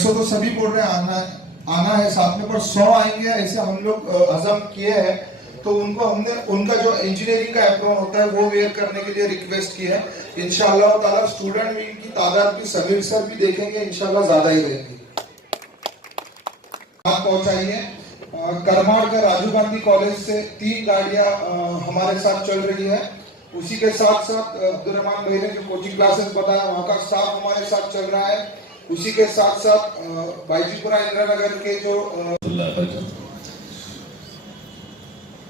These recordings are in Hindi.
150 तो सभी बोल रहे हैं आना है साथ में, पर 100 आएंगे ऐसे हम लोग अज़म किए हैं। तो उनको हमने उनका जो इंजीनियरिंग का एप्रॉन होता है वो वेयर करने के लिए रिक्वेस्ट की है। इंशाअल्लाह ताला स्टूडेंट भी की तादाद भी समीर सर भी देखेंगे, इंशाअल्लाह ज्यादा ही रहेंगी। बात पहुंचाइए करमाड़ का राजीव गांधी कॉलेज से 3 गाड़ियां हमारे साथ चल रही है। उसी के साथ साथ अब्दुर्रहमान भाई ने जो कोचिंग क्लासेस बताया वहाँ का स्टाफ हमारे साथ चल रहा है। उसी के साथ साथ बाईजीपुरा इंदिरा नगर के जो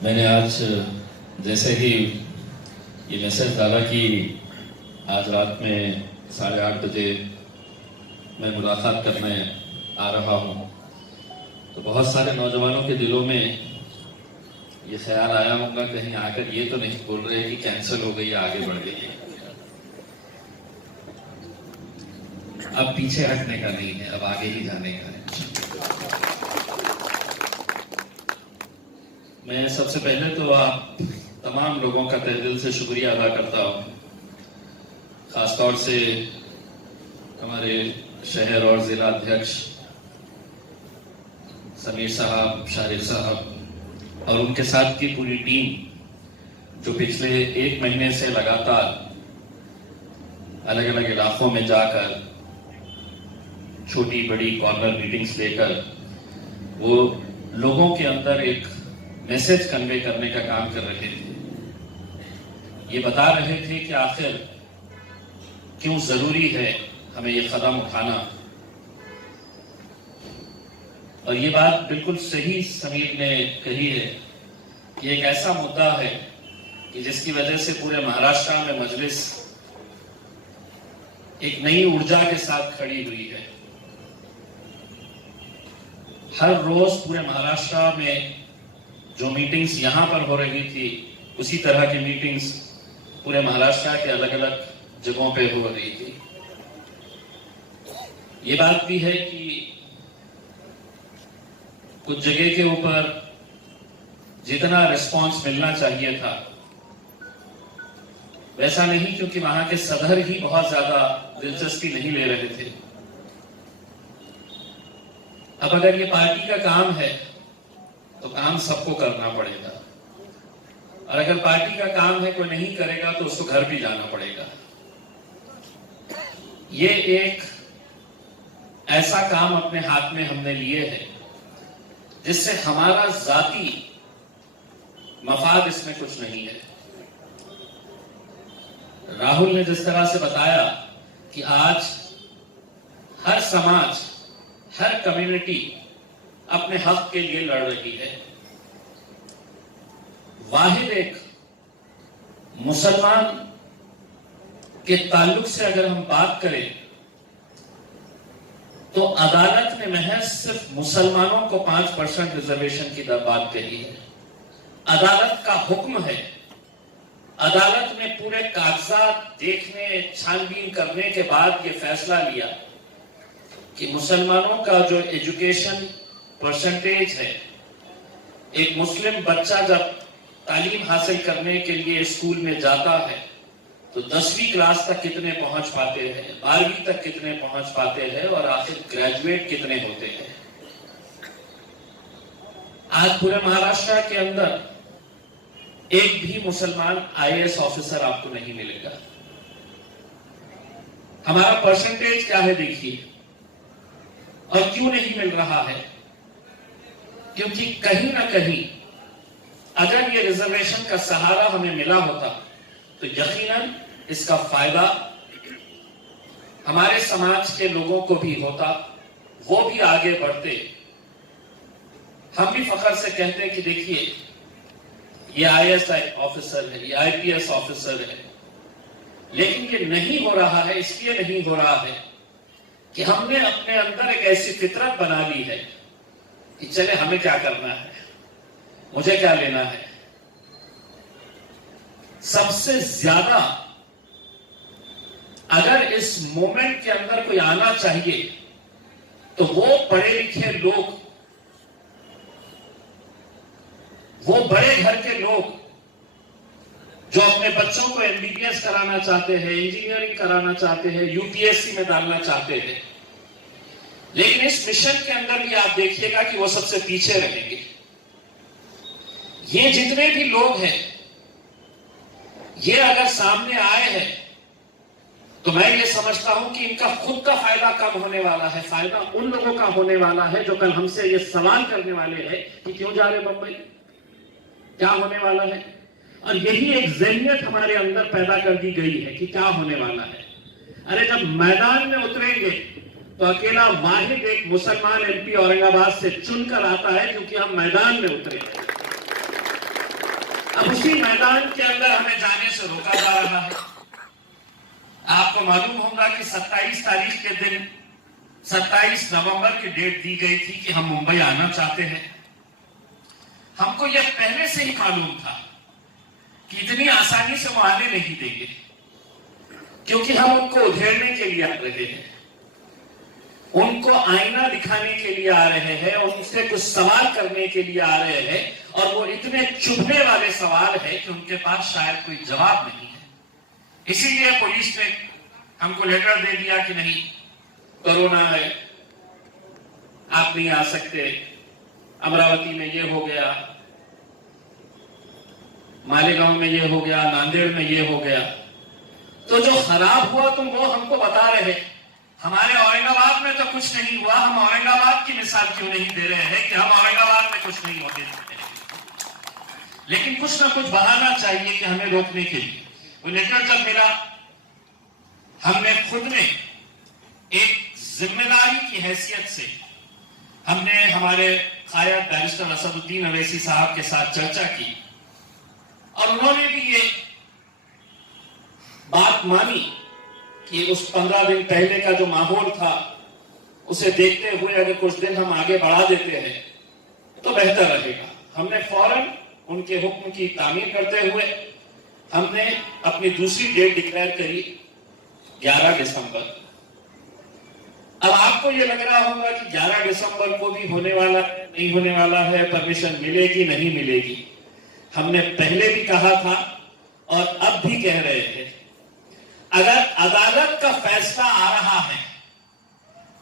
मैंने आज जैसे ही ये मैसेज डाला कि आज रात में 8:30 बजे मैं मुलाकात करने आ रहा हूँ, तो बहुत सारे नौजवानों के दिलों में ये ख्याल आया होगा कहीं आकर ये तो नहीं बोल रहे कि कैंसिल हो गई या आगे बढ़ गई है। अब पीछे हटने का नहीं है, अब आगे ही जाने का है। मैं सबसे पहले तो आप तमाम लोगों का तहे दिल से शुक्रिया अदा करता हूँ, खासतौर से हमारे शहर और जिला अध्यक्ष समीर साहब, शाहिद साहब और उनके साथ की पूरी टीम जो पिछले 1 महीने से लगातार अलग अलग इलाकों में जाकर छोटी बड़ी कॉर्नर मीटिंग्स लेकर वो लोगों के अंदर एक मैसेज कन्वे करने का काम कर रहे थे। ये बता रहे थे कि आखिर क्यों जरूरी है हमें ये कदम उठाना। और ये बात बिल्कुल सही समीर ने कही है कि एक ऐसा मुद्दा है कि जिसकी वजह से पूरे महाराष्ट्र में मजलिस एक नई ऊर्जा के साथ खड़ी हुई है। हर रोज पूरे महाराष्ट्र में जो मीटिंग्स यहां पर हो रही थी उसी तरह की मीटिंग्स पूरे महाराष्ट्र के अलग अलग जगहों पे हो रही थी। ये बात भी है कि कुछ जगह के ऊपर जितना रिस्पांस मिलना चाहिए था वैसा नहीं, क्योंकि वहां के सदर ही बहुत ज्यादा दिलचस्पी नहीं ले रहे थे। अब अगर ये पार्टी का काम है तो काम सबको करना पड़ेगा, और अगर पार्टी का काम है कोई नहीं करेगा तो उसको घर भी जाना पड़ेगा। ये एक ऐसा काम अपने हाथ में हमने लिए है जिससे हमारा जाती मफाद इसमें कुछ नहीं है। राहुल ने जिस तरह से बताया कि आज हर समाज, हर कम्युनिटी अपने हक के लिए लड़ रही है। वाहिद एक मुसलमान के ताल्लुक से अगर हम बात करें तो अदालत ने महज सिर्फ मुसलमानों को 5% रिजर्वेशन की बात कही है। अदालत का हुक्म है, अदालत ने पूरे कागजात देखने, छानबीन करने के बाद यह फैसला लिया कि मुसलमानों का जो एजुकेशन परसेंटेज है, एक मुस्लिम बच्चा जब तालीम हासिल करने के लिए स्कूल में जाता है तो 10वीं क्लास तक कितने पहुंच पाते हैं, 12वीं तक कितने पहुंच पाते हैं और आखिर ग्रेजुएट कितने होते हैं। आज पूरे महाराष्ट्र के अंदर एक भी मुसलमान IAS ऑफिसर आपको नहीं मिलेगा। हमारा परसेंटेज क्या है देखिए, और क्यों नहीं मिल रहा है, क्योंकि कहीं ना कहीं अगर ये रिजर्वेशन का सहारा हमें मिला होता तो यकीनन इसका फायदा हमारे समाज के लोगों को भी होता, वो भी आगे बढ़ते। हम भी फख्र से कहते हैं कि देखिए ये IAS ऑफिसर है, ये IPS ऑफिसर है, लेकिन ये नहीं हो रहा है। इसलिए नहीं हो रहा है कि हमने अपने अंदर एक ऐसी फितरत बना ली है कि चले हमें क्या करना है, मुझे क्या लेना है। सबसे ज्यादा अगर इस मोमेंट के अंदर कोई आना चाहिए तो वो पढ़े लिखे लोग, वो बड़े घर के लोग जो अपने बच्चों को MBBS कराना चाहते हैं, इंजीनियरिंग कराना चाहते हैं, UPSC में डालना चाहते हैं, लेकिन इस मिशन के अंदर भी आप देखिएगा कि वो सबसे पीछे रहेंगे। ये जितने भी लोग हैं, ये अगर सामने आए हैं तो मैं ये समझता हूं कि इनका खुद का फायदा कम होने वाला है, फायदा उन लोगों का होने वाला है जो कल हमसे ये सवाल करने वाले हैं कि क्यों जा रहे बंबई, क्या होने वाला है। और यही एक ज़हनियत हमारे अंदर पैदा कर दी गई है कि क्या होने वाला है। अरे जब मैदान में उतरेंगे तो अकेला वाहिद एक मुसलमान एमपी औरंगाबाद से चुनकर आता है क्योंकि हम मैदान में उतरे। अब उसी मैदान के अंदर हमें जाने से रोका जा रहा है। आपको मालूम होगा कि 27 तारीख के दिन 27 नवंबर की डेट दी गई थी कि हम मुंबई आना चाहते हैं। हमको यह पहले से ही मालूम था कि इतनी आसानी से वो आने नहीं देंगे, क्योंकि हम उनको उधेड़ने के लिए आ रहे हैं, उनको आईना दिखाने के लिए आ रहे हैं, उनसे कुछ सवाल करने के लिए आ रहे हैं, और वो इतने चुभने वाले सवाल है कि उनके पास शायद कोई जवाब नहीं है। इसीलिए पुलिस ने हमको लेटर दे दिया कि नहीं, कोरोना है, आप नहीं आ सकते। अमरावती में ये हो गया, मालेगांव में ये हो गया, नांदेड़ में ये हो गया। तो जो खराब हुआ तुम वो हमको बता रहे, हमारे औरंगाबाद में तो कुछ नहीं हुआ। हम औरंगाबाद की मिसाल क्यों नहीं दे रहे हैं कि हम औरंगाबाद में कुछ नहीं होने देते हैं, लेकिन कुछ ना कुछ बहाना चाहिए कि हमें रोकने के लिए। वो लेटर जब मिला, हमने खुद ने एक जिम्मेदारी की हैसियत से हमने हमारे कायद बैरिस्टर असदुद्दीन अवैसी साहब के साथ चर्चा की, और उन्होंने भी ये बात मानी कि उस 15 दिन पहले का जो माहौल था उसे देखते हुए अगर कुछ दिन हम आगे बढ़ा देते हैं तो बेहतर रहेगा। हमने फौरन उनके हुक्म की तामीर करते हुए हमने अपनी दूसरी डेट डिक्लेयर करी 11 दिसंबर। अब आपको ये लग रहा होगा कि 11 दिसंबर को भी होने वाला है, नहीं होने वाला है, परमिशन मिलेगी नहीं मिलेगी। हमने पहले भी कहा था और अब भी कह रहे हैं, अगर अदालत का फैसला आ रहा है,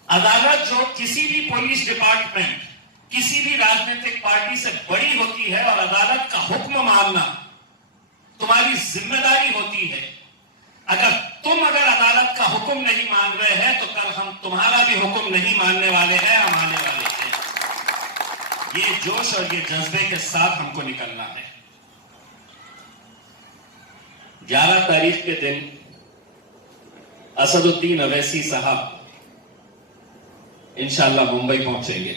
अदालत जो किसी भी पुलिस डिपार्टमेंट, किसी भी राजनीतिक पार्टी से बड़ी होती है, और अदालत का हुक्म मानना तुम्हारी जिम्मेदारी होती है। अगर अदालत का हुक्म नहीं मान रहे हैं तो कल हम तुम्हारा भी हुक्म नहीं मानने वाले हैं, हम आने वाले हैं। ये जोश और ये जज्बे के साथ हमको निकलना है। 11 तारीख के दिन असदुद्दीन अवैसी साहब इंशाअल्लाह मुंबई पहुंचेंगे।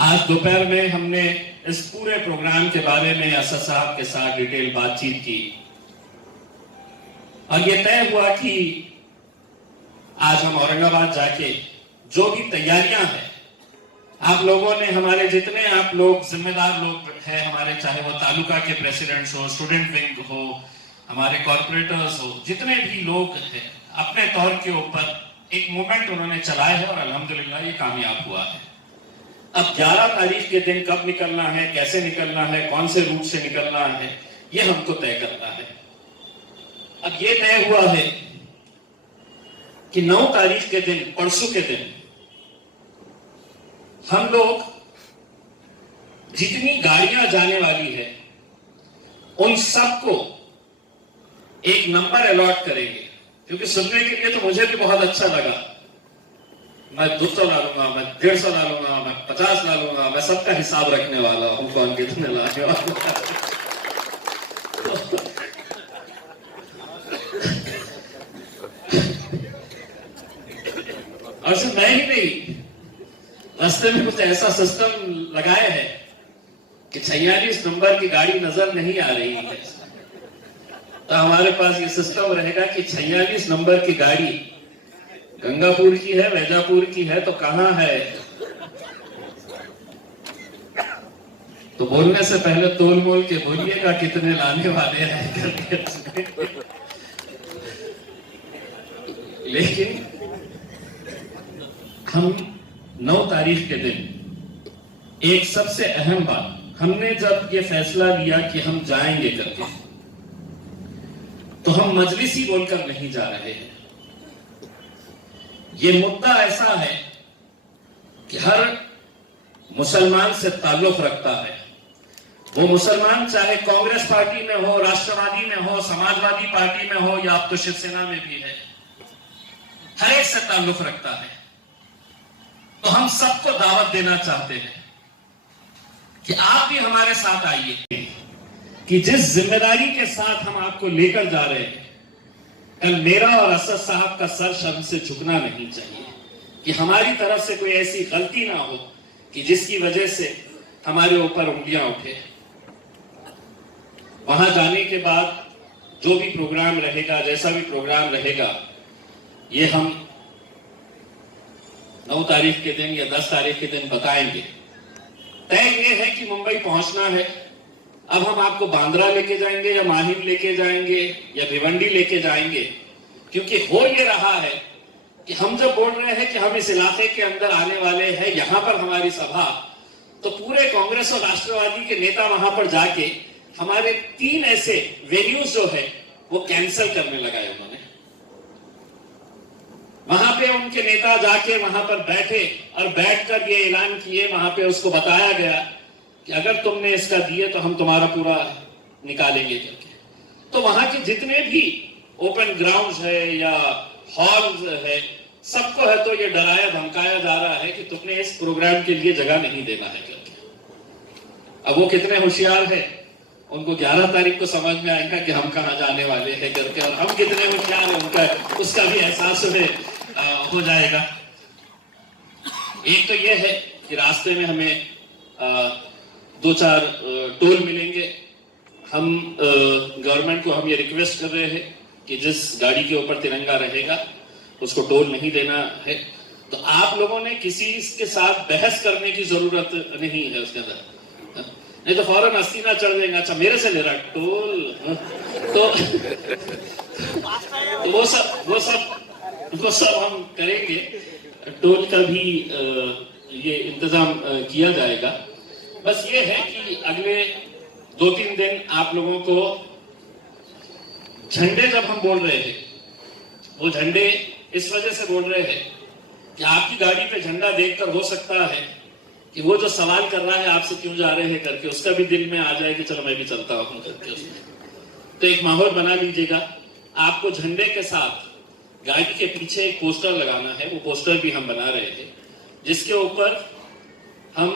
आज दोपहर में हमने इस पूरे प्रोग्राम के बारे में असद साहब के साथ डिटेल बातचीत की, और ये तय हुआ कि आज हम औरंगाबाद जाके जो भी तैयारियां हैं, आप लोगों ने, हमारे जितने आप लोग जिम्मेदार लोग हैं हमारे, चाहे वो तालुका के प्रेसिडेंट्स हो, स्टूडेंट विंग हो, हमारे कॉर्पोरेटर्स हो, जितने भी लोग हैं, अपने तौर के ऊपर एक मूवमेंट उन्होंने चलाया है और अल्हम्दुलिल्लाह ये कामयाब हुआ है। अब 11 तारीख के दिन कब निकलना है, कैसे निकलना है, कौन से रूट से निकलना है, ये हमको तय करना है। अब ये तय हुआ है कि 9 तारीख के दिन, परसों के दिन, हम लोग जितनी गाड़ियां जाने वाली है उन सबको एक नंबर अलॉट करेंगे, क्योंकि सुनने के लिए तो मुझे भी बहुत अच्छा लगा। मैं 200 डालूंगा, मैं 150 डालूंगा, मैं 50 डालूंगा, मैं सबका हिसाब रखने वाला हूं, कौन कितने लाने वाला। और सिर्फ मैं ही नहीं, रास्ते में कुछ ऐसा सिस्टम लगाया है कि 46 नंबर की गाड़ी नजर नहीं आ रही है, तो हमारे पास ये सिस्टम रहेगा कि 46 नंबर की गाड़ी गंगापुर की है, वैजापुर की है, तो कहां है। तो बोलने से पहले तोल मोल के बोलिएगा कितने लाने वाले हैं। लेकिन हम 9 तारीख के दिन एक सबसे अहम बात, हमने जब ये फैसला लिया कि हम जाएंगे करके, तो हम मजलिसी बोलकर नहीं जा रहे हैं। ये मुद्दा ऐसा है कि हर मुसलमान से ताल्लुक रखता है। वो मुसलमान चाहे कांग्रेस पार्टी में हो, राष्ट्रवादी में हो, समाजवादी पार्टी में हो, या अब तो शिवसेना में भी है, हर एक से ताल्लुक रखता है। तो हम सबको दावत देना चाहते हैं कि आप भी हमारे साथ आइए, कि जिस जिम्मेदारी के साथ हम आपको लेकर जा रहे हैं, कल मेरा और असद साहब का सर शर्म से झुकना नहीं चाहिए, कि हमारी तरफ से कोई ऐसी गलती ना हो कि जिसकी वजह से हमारे ऊपर उंगलियां उठे। वहां जाने के बाद जो भी प्रोग्राम रहेगा, जैसा भी प्रोग्राम रहेगा, ये हम 9 तारीख के दिन या 10 तारीख के दिन बताएंगे। तय ये है कि मुंबई पहुंचना है। अब हम आपको बांद्रा लेके जाएंगे या माहिम लेके जाएंगे या भिवंडी लेके जाएंगे, क्योंकि हो ये रहा है कि हम जब बोल रहे हैं कि हम इस इलाके के अंदर आने वाले हैं, यहां पर हमारी सभा, तो पूरे कांग्रेस और राष्ट्रवादी के नेता वहां पर जाके हमारे 3 ऐसे वेन्यूज जो है वो कैंसिल करने लगाए उन्होंने। वहां पे उनके नेता जाके वहां पर बैठे और बैठकर ये ऐलान किए, वहां पे उसको बताया गया कि अगर तुमने इसका दिए तो हम तुम्हारा पूरा निकालेंगे करके। तो वहां के जितने भी ओपन ग्राउंड्स है या हॉल्स है, सबको है तो ये डराया धमकाया जा रहा है कि तुमने इस प्रोग्राम के लिए जगह नहीं देना है करके। अब वो कितने होशियार है, उनको 11 तारीख को समझ में आएगा कि हम कहां जाने वाले हैं करके, और हम कितने होशियार हैं उनका उसका भी एहसास हो जाएगा। एक तो ये है कि रास्ते में हमें 2-4 टोल मिलेंगे। हम गवर्नमेंट को हम ये रिक्वेस्ट कर रहे हैं कि जिस गाड़ी के ऊपर तिरंगा रहेगा उसको टोल नहीं देना है। तो आप लोगों ने किसी के साथ बहस करने की जरूरत नहीं है उसके अंदर, नहीं तो फौरन हस्ती ना चढ़ जाएगा, अच्छा मेरे से ले रहा टोल, तो वो सब हम करेंगे। टोल का भी ये इंतजाम किया जाएगा। बस ये है कि अगले 2-3 दिन आप लोगों को झंडे जब हम बोल रहे हैं, वो झंडे इस वजह से बोल रहे हैं कि आपकी गाड़ी पे झंडा देखकर हो सकता है कि वो जो सवाल कर रहा है आपसे क्यों जा रहे हैं करके, उसका भी दिल में आ जाए कि चलो मैं भी चलता हूं करके उसमें। तो एक माहौल बना लीजिएगा। आपको झंडे के साथ गाड़ी के पीछे एक पोस्टर लगाना है, वो पोस्टर भी हम बना रहे थे, जिसके ऊपर हम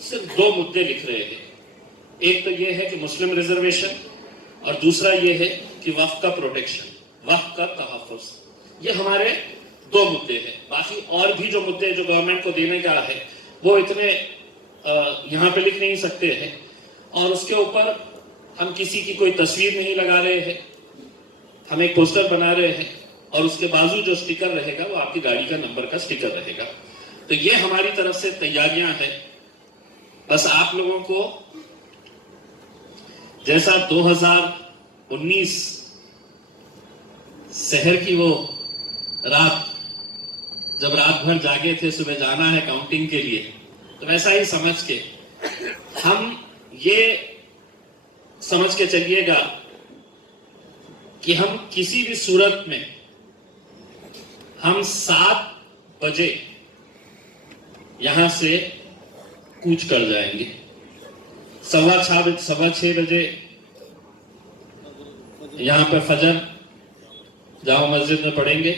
सिर्फ 2 मुद्दे लिख रहे हैं। एक तो ये है कि मुस्लिम रिजर्वेशन, और दूसरा ये है कि वक्फ का प्रोटेक्शन, वक्फ का तहफ़्फ़ुज़। ये हमारे 2 मुद्दे हैं। बाकी और भी जो मुद्दे जो गवर्नमेंट को देने का है वो इतने यहाँ पे लिख नहीं सकते हैं, और उसके ऊपर हम किसी की कोई तस्वीर नहीं लगा रहे हैं। हम एक पोस्टर बना रहे हैं और उसके बाजू जो स्टिकर रहेगा वो आपकी गाड़ी का नंबर का स्टिकर रहेगा। तो ये हमारी तरफ से तैयारियां हैं। बस आप लोगों को जैसा 2019 शहर की वो रात, जब रात भर जागे थे, सुबह जाना है काउंटिंग के लिए, तो वैसा ही समझ के हम ये समझ के चलिएगा कि हम किसी भी सूरत में हम 7 बजे यहां से कूच कर जाएंगे। 6:15 बजे यहां पर फजर जामा मस्जिद में पढ़ेंगे,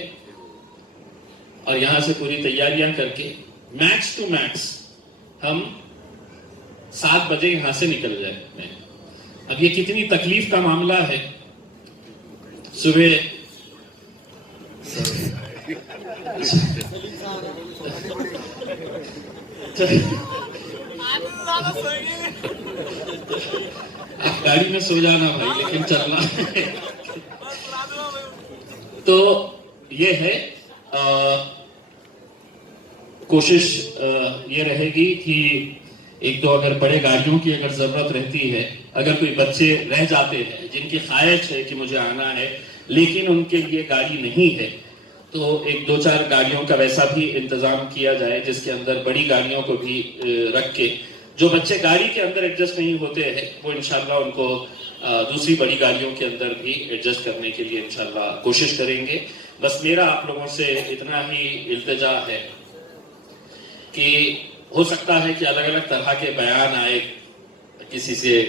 और यहां से पूरी तैयारियां करके मैक्स टू मैक्स हम 7 बजे यहां से निकल जाए। अब ये कितनी तकलीफ का मामला है। सुबह आप गाड़ी में सो जाना भाई, लेकिन चलना तो ये है। कोशिश ये रहेगी कि एक तो अगर बड़े गाड़ियों की अगर जरूरत रहती है, अगर कोई बच्चे रह जाते हैं जिनकी ख्वाहिश है कि मुझे आना है लेकिन उनके लिए गाड़ी नहीं है, तो एक 2-4 गाड़ियों का वैसा भी इंतजाम किया जाए, जिसके अंदर बड़ी गाड़ियों को भी रख के जो बच्चे गाड़ी के अंदर एडजस्ट नहीं होते हैं वो इंशाल्लाह उनको दूसरी बड़ी गाड़ियों के अंदर भी एडजस्ट करने के लिए इंशाल्लाह कोशिश करेंगे। बस मेरा आप लोगों से इतना ही इल्तिजा है कि हो सकता है कि अलग अलग तरह के बयान आए किसी से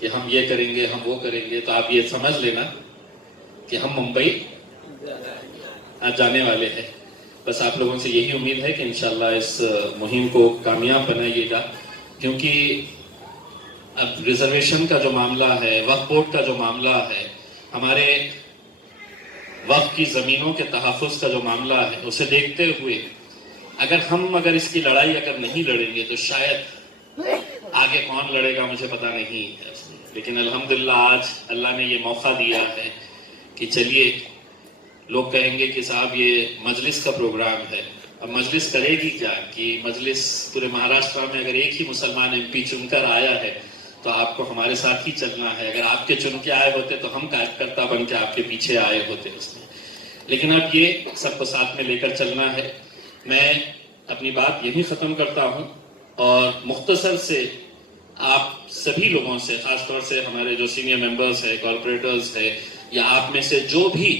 कि हम ये करेंगे, हम वो करेंगे, तो आप ये समझ लेना कि हम मुंबई जाने वाले हैं। बस आप लोगों से यही उम्मीद है कि इंशाल्लाह इस मुहिम को कामयाब बनाइएगा, क्योंकि अब रिजर्वेशन का जो मामला है, वक्फ बोर्ड का जो मामला है, हमारे वक्फ की ज़मीनों के तहफ़्फ़ुज़ का जो मामला है, उसे देखते हुए अगर इसकी लड़ाई अगर नहीं लड़ेंगे तो शायद आगे कौन लड़ेगा मुझे पता नहीं है। लेकिन अल्हम्दुलिल्लाह आज अल्लाह ने ये मौका दिया है कि चलिए, लोग कहेंगे कि साहब ये मजलिस का प्रोग्राम है। अब मजलिस करेगी क्या कि मजलिस पूरे महाराष्ट्र में अगर एक ही मुसलमान एमपी चुनकर आया है तो आपको हमारे साथ ही चलना है। अगर आपके चुन के आए होते तो हम कार्यकर्ता बन के आपके पीछे आए होते उसमें। लेकिन अब ये सबको साथ में लेकर चलना है। मैं अपनी बात यही ख़त्म करता हूँ और मुख्तसर से आप सभी लोगों से, ख़ासतौर से हमारे जो सीनियर मेंबर्स है, कॉर्पोरेटर्स है, या आप में से जो भी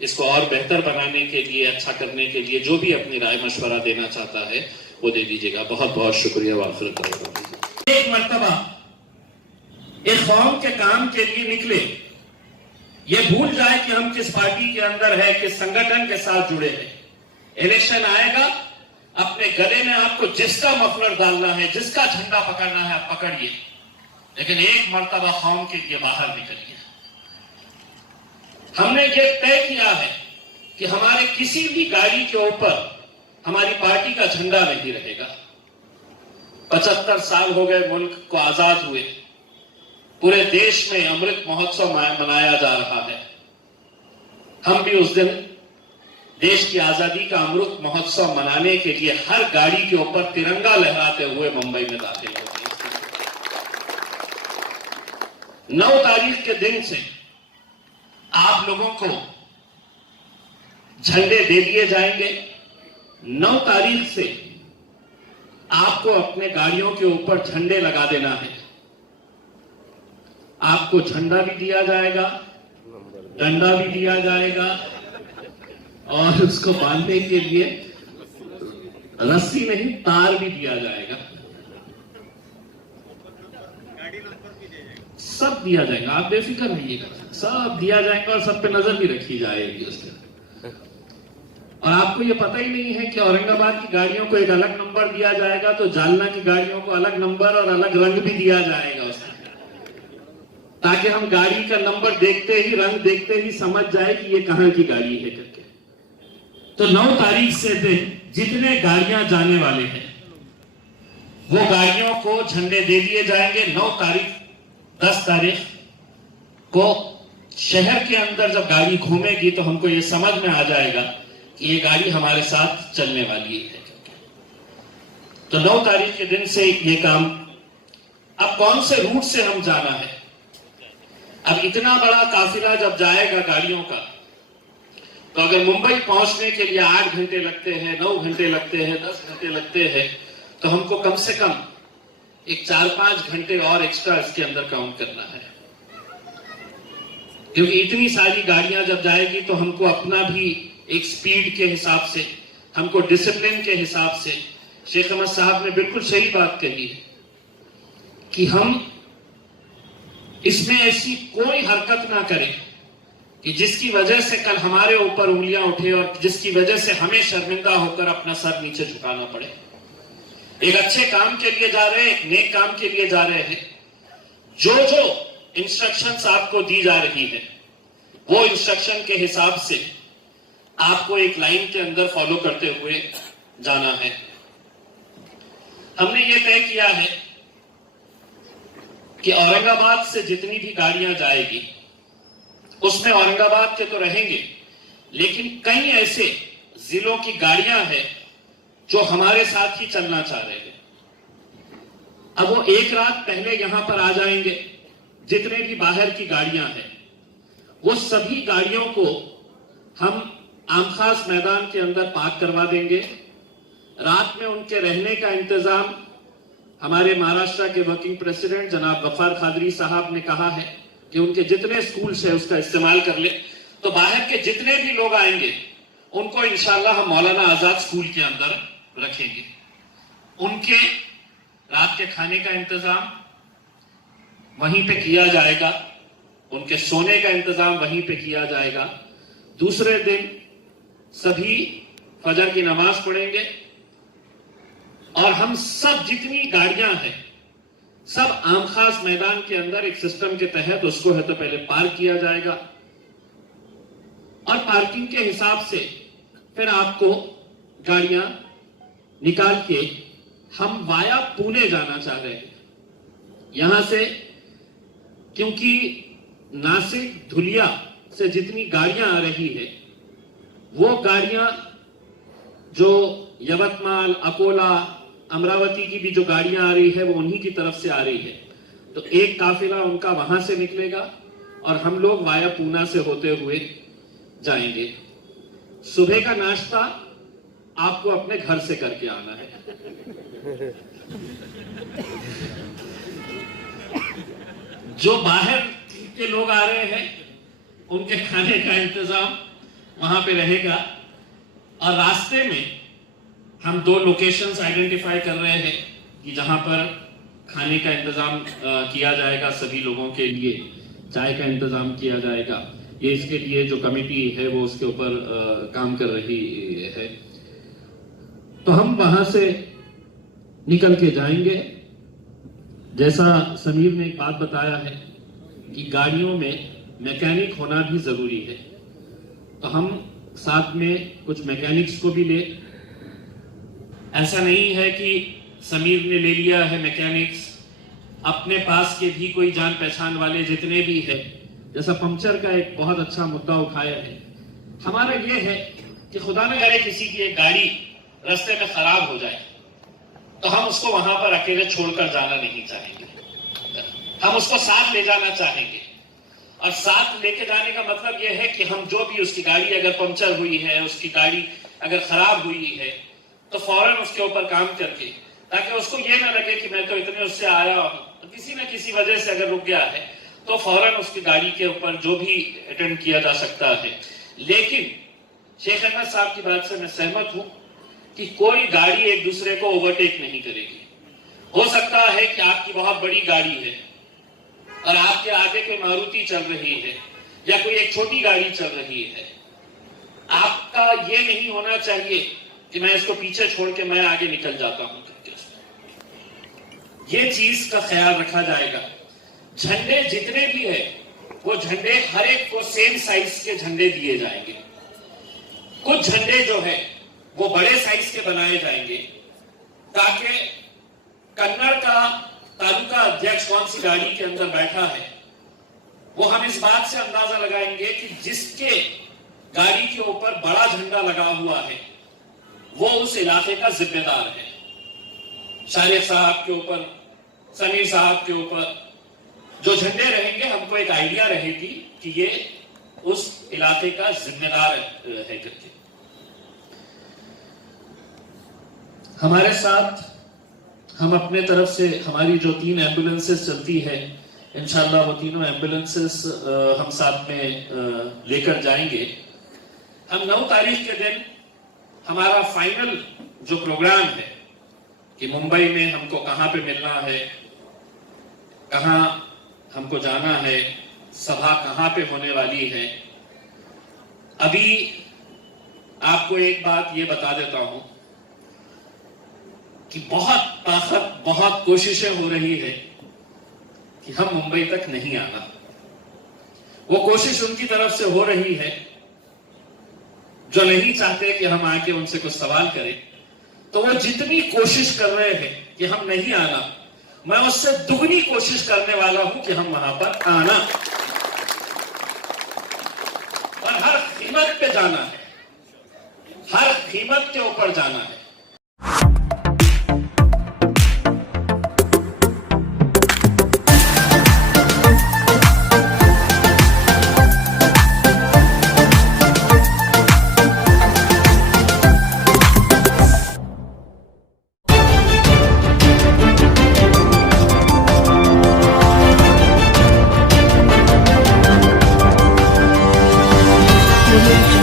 इसको और बेहतर बनाने के लिए, अच्छा करने के लिए जो भी अपनी राय मशवरा देना चाहता है वो दे दीजिएगा। बहुत बहुत शुक्रिया। वाफिर एक मर्तबा एक कौम के काम के लिए निकले, ये भूल जाए कि हम किस पार्टी के अंदर है, किस संगठन के साथ जुड़े हैं। इलेक्शन आएगा, अपने गले में आपको जिसका मफलर डालना है, जिसका झंडा पकड़ना है, आप पकड़िए, लेकिन एक मर्तबा कौम के लिए बाहर निकलिए। हमने ये तय किया है कि हमारे किसी भी गाड़ी के ऊपर हमारी पार्टी का झंडा नहीं रहेगा। 75 साल हो गए मुल्क को आजाद हुए, पूरे देश में अमृत महोत्सव मनाया जा रहा है। हम भी उस दिन देश की आजादी का अमृत महोत्सव मनाने के लिए हर गाड़ी के ऊपर तिरंगा लहराते हुए मुंबई में दाखिल होंगे। 9 तारीख के दिन से आप लोगों को झंडे दे दिए जाएंगे। 9 तारीख से आपको अपने गाड़ियों के ऊपर झंडे लगा देना है। आपको झंडा भी दिया जाएगा, डंडा भी दिया जाएगा और उसको बांधने के लिए रस्सी नहीं, तार भी दिया जाएगा। सब दिया जाएगा, आप बेफिक्र रहिएगा, सब दिया जाएगा और सब पे नजर भी रखी जाएगी उसके। और आपको ये पता ही नहीं है कि औरंगाबाद की गाड़ियों को एक अलग नंबर दिया जाएगा तो जालना की गाड़ियों को अलग नंबर और अलग रंग भी दिया जाएगा उसमें, ताकि हम गाड़ी का नंबर देखते ही, रंग देखते ही समझ जाए कि ये कहां की गाड़ी है करके। तो 9 तारीख से दिन जितने गाड़ियां जाने वाले हैं वो गाड़ियों को झंडे दे दिए जाएंगे। 9 तारीख 10 तारीख को शहर के अंदर जब गाड़ी घूमेगी तो हमको ये समझ में आ जाएगा कि ये गाड़ी हमारे साथ चलने वाली है। तो 9 तारीख के दिन से ये काम, अब कौन से रूट से हम जाना है। अब इतना बड़ा काफिला जब जाएगा गाड़ियों का, तो अगर मुंबई पहुंचने के लिए 8 घंटे लगते हैं, 9 घंटे लगते हैं, 10 घंटे लगते हैं, तो हमको कम से कम एक 4-5 घंटे और एक्स्ट्रा इसके अंदर काउंट करना है। क्योंकि इतनी सारी गाड़ियां जब जाएगी तो हमको अपना भी एक स्पीड के हिसाब से, हमको डिसिप्लिन के हिसाब से, शेख अहमद साहब ने बिल्कुल सही बात कही है कि हम इसमें ऐसी कोई हरकत ना करें कि जिसकी वजह से कल हमारे ऊपर उंगलियां उठे और जिसकी वजह से हमें शर्मिंदा होकर अपना सर नीचे झुकाना पड़े। एक अच्छे काम के लिए जा रहे हैं, एक नेक काम के लिए जा रहे हैं। जो जो इंस्ट्रक्शंस आपको दी जा रही है वो इंस्ट्रक्शन के हिसाब से आपको एक लाइन के अंदर फॉलो करते हुए जाना है। हमने ये तय किया है कि औरंगाबाद से जितनी भी गाड़ियां जाएगी उसमें औरंगाबाद के तो रहेंगे, लेकिन कई ऐसे जिलों की गाड़ियां हैं जो हमारे साथ ही चलना चाह रहे हैं। अब वो एक रात पहले यहां पर आ जाएंगे। जितने भी बाहर की गाड़ियां हैं वो सभी गाड़ियों को हम आमखास मैदान के अंदर पार्क करवा देंगे। रात में उनके रहने का इंतजाम हमारे महाराष्ट्र के वर्किंग प्रेसिडेंट जनाब गफ्फार खादरी साहब ने कहा है कि उनके जितने स्कूल्स है उसका इस्तेमाल कर ले, तो बाहर के जितने भी लोग आएंगे उनको इंशाल्लाह हम मौलाना आजाद स्कूल के अंदर रखेंगे। उनके रात के खाने का इंतजाम वहीं पे किया जाएगा, उनके सोने का इंतजाम वहीं पे किया जाएगा। दूसरे दिन सभी फजर की नमाज पढ़ेंगे और हम सब जितनी गाड़ियां हैं सब आम खास मैदान के अंदर एक सिस्टम के तहत उसको है तो पहले पार्क किया जाएगा और पार्किंग के हिसाब से फिर आपको गाड़ियां निकाल के हम वाया पुणे जाना चाह रहे हैं। यहां से क्योंकि नासिक धुलिया से जितनी गाड़ियां आ रही है वो गाड़ियां जो यवतमाल, अकोला, अमरावती की भी जो गाड़ियां आ रही है वो उन्हीं की तरफ से आ रही है। तो एक काफिला उनका वहां से निकलेगा और हम लोग वाया पूना से होते हुए जाएंगे। सुबह का नाश्ता आपको अपने घर से करके आना है। जो बाहर के लोग आ रहे हैं उनके खाने का इंतजाम वहां पे रहेगा और रास्ते में हम 2 लोकेशंस आइडेंटिफाई कर रहे हैं कि जहां पर खाने का इंतजाम किया जाएगा, सभी लोगों के लिए चाय का इंतजाम किया जाएगा। ये इसके लिए जो कमेटी है वो उसके ऊपर काम कर रही है। तो हम वहां से निकल के जाएंगे। जैसा समीर ने एक बात बताया है कि गाड़ियों में मैकेनिक होना भी जरूरी है, तो हम साथ में कुछ मैकेनिक्स को भी ले। ऐसा नहीं है कि समीर ने ले लिया है मैकेनिक्स, अपने पास के भी कोई जान पहचान वाले जितने भी है, जैसा पंक्चर का एक बहुत अच्छा मुद्दा उठाया है। हमारा ये है कि खुदा न करे किसी की एक गाड़ी रास्ते में खराब हो जाए तो हम उसको वहां पर अकेले छोड़कर जाना नहीं चाहेंगे, हम उसको साथ ले जाना चाहेंगे। और साथ लेके जाने का मतलब यह है कि हम जो भी उसकी गाड़ी अगर पंक्चर हुई है, उसकी गाड़ी अगर खराब हुई है तो फौरन उसके ऊपर काम करके, ताकि उसको ये ना लगे कि मैं तो इतने उससे आया हूं, तो किसी न किसी वजह से अगर रुक गया है तो फौरन उसकी गाड़ी के ऊपर जो भी अटेंड किया जा सकता है। लेकिन शेख अहमद साहब की बात से मैं सहमत हूं कि कोई गाड़ी एक दूसरे को ओवरटेक नहीं करेगी। हो सकता है कि आपकी बहुत बड़ी गाड़ी है और आपके आगे कोई मारुति चल रही है या कोई एक छोटी गाड़ी चल रही है, आपका ये नहीं होना चाहिए कि मैं इसको पीछे छोड़ के मैं आगे निकल जाता हूं करके। ये चीज का ख्याल रखा जाएगा। झंडे जितने भी है वो झंडे हर एक को सेम साइज के झंडे दिए जाएंगे। कुछ झंडे जो है वो बड़े साइज के बनाए जाएंगे ताकि कन्नड़ का तालुका अध्यक्ष कौन सी गाड़ी के अंदर बैठा है वो हम इस बात से अंदाजा लगाएंगे कि जिसके गाड़ी के ऊपर बड़ा झंडा लगा हुआ है वो उस इलाके का जिम्मेदार है। शारिक साहब के ऊपर, समीर साहब के ऊपर जो झंडे रहेंगे, हमको एक आइडिया रहेगी कि ये उस इलाके का जिम्मेदार है करके। हमारे साथ हम अपने तरफ से हमारी जो 3 एम्बुलेंसेस चलती है, इंशाल्लाह वो तीनों एम्बुलेंसेस हम साथ में लेकर जाएंगे। हम 9 तारीख के दिन हमारा फाइनल जो प्रोग्राम है कि मुंबई में हमको कहां पे मिलना है, कहां हमको जाना है, सभा कहां पे होने वाली है। अभी आपको एक बात ये बता देता हूं कि बहुत ताकत, बहुत कोशिशें हो रही है कि हम मुंबई तक नहीं आना। वो कोशिश उनकी तरफ से हो रही है जो नहीं चाहते कि हम आके उनसे कुछ सवाल करें। तो वो जितनी कोशिश कर रहे हैं कि हम नहीं आना, मैं उससे दुगनी कोशिश करने वाला हूं कि हम वहां पर आना और हर कीमत पे जाना है, हर कीमत के ऊपर जाना है। audio jungle.